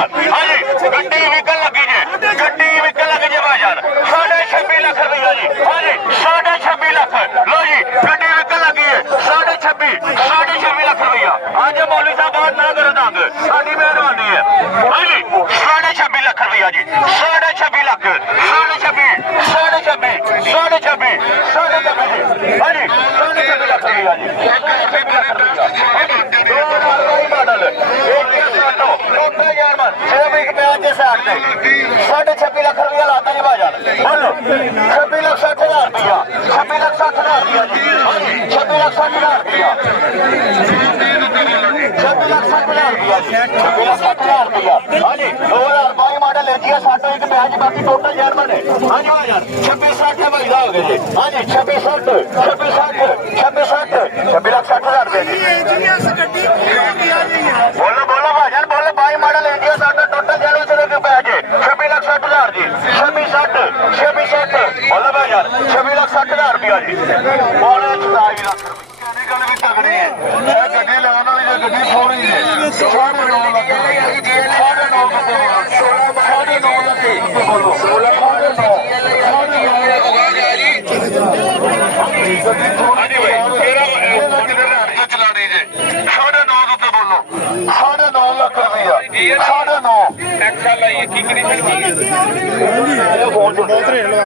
हाँ जी गड्डी विकल लगी जे गड्डी विकल लगी जे भाईजान 26.5 लाख रुपया जी। हाँ जी 26.5 लाख लो जी गड्डी विकल लगी है 26.5 लाख रुपया। आज मौलवी साहब बात ना करो दंग साडी मेहरबानी है। हाँ जी 26.5 लाख रुपया जी 26.5 लाख 26.5 हाँ जी 26.5 लाख रुपया जी 26 लाख रुपया मॉडल टोटल जर्मन सिर्फ एक प्याज के साथ 26.5 लाख रुपया लाता जी भाईजान बोलो 26,60,000 रुपया 26,60,000 रुपया जी 26,60,000 रुपया 26,60,000 रुपया 26,60,000 रुपया। हाँ जी 2022 मॉडल है जी 60 एक प्याज बाकी टोटल जर्मन है। हाँ जी भाईजान 26,60 भाई हो गए जी। हाँ जी 26,60 26,60,000 रुपया जी। बोलो बोलो भाईजान बोलो 22 मॉडल इंडिया साਡਾ टोटल जर्मन से लेकर प्याज 26,60,000 जी 26,60 बोलो भाईजान 26,60,000 रुपया जी। बोले 27 लाख गल भी तगड़ी है गड्डी लाने वाली गड्डी थोड़ी है 9.5 लाख 9.5 लाख बोलो 9.5 लाख रुपया 9.5 एक्सल है ये ठीक नहीं